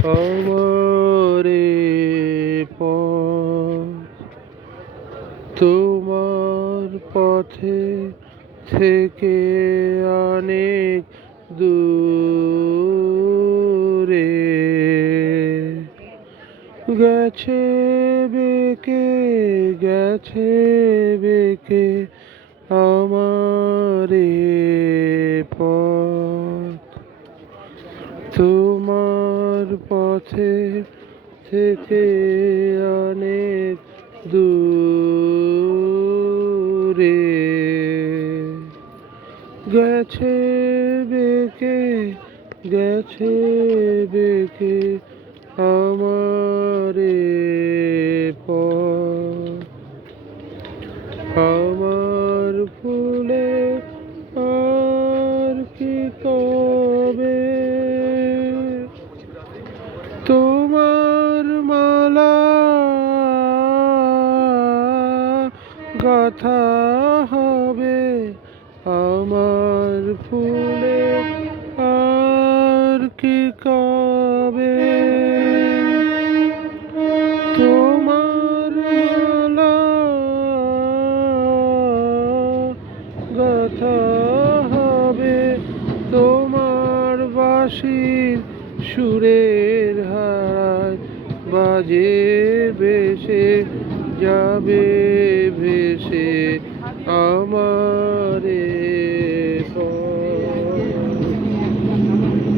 আমারে পথ তোমার পথে থেকে অনেক দূরে গেছে বেঁকে গেছে বেঁকে আমারে পথ তোমার পথে থেকে অনেক দূরে গেছে বেঁকে গেছে বেঁকে আমারে পথ আমার ফুলে আর কি কবে তোমার মালা গাথা হবে আমার ফুলে আর কি কবে তোমার মালা গাথা হবে তোমার বাঁশির সুরের হারায় বাজে ভেসে যাবে ভেসে আমারে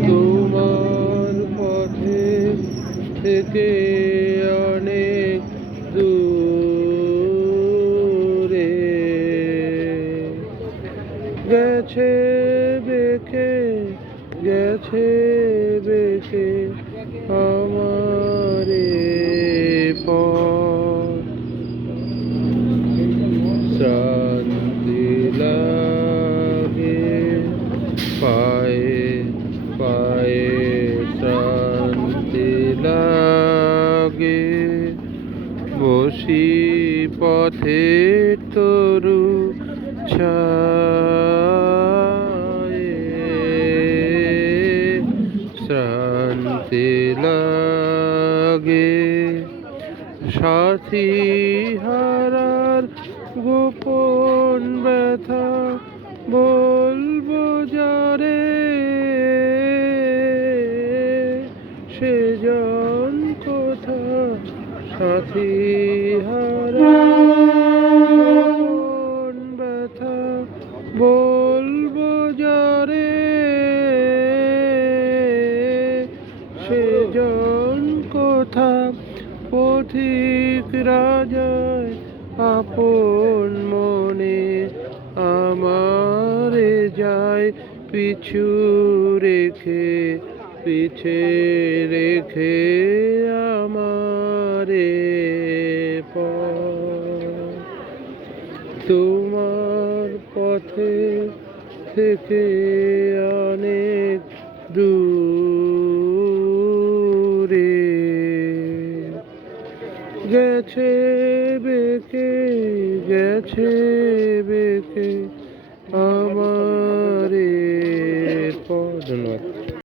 তোমার পথে থেকে অনেক দূরে গেছে বেঁকে গেছে বেঁকে আমারে পথ শান্তি লাগে পায়ে পায়ে শান্তি লাগে বসি পথে তরু ছায়ে শান্তি লাগে সাথী হারার গোপন ব্যথা বলবো যারে সেজন কোথা সাথী হারার ব্যথা বলবো যারে সেজন কোথা পথিক রাজায় আপন মনে আমারে যায় পিছু রেখে পিছে রেখে আমারে পথ তোমার পথে থেকে অনেক দূরে গেছে বেঁকে গেছে বেঁকে আমারে পথ। ধন্যবাদ।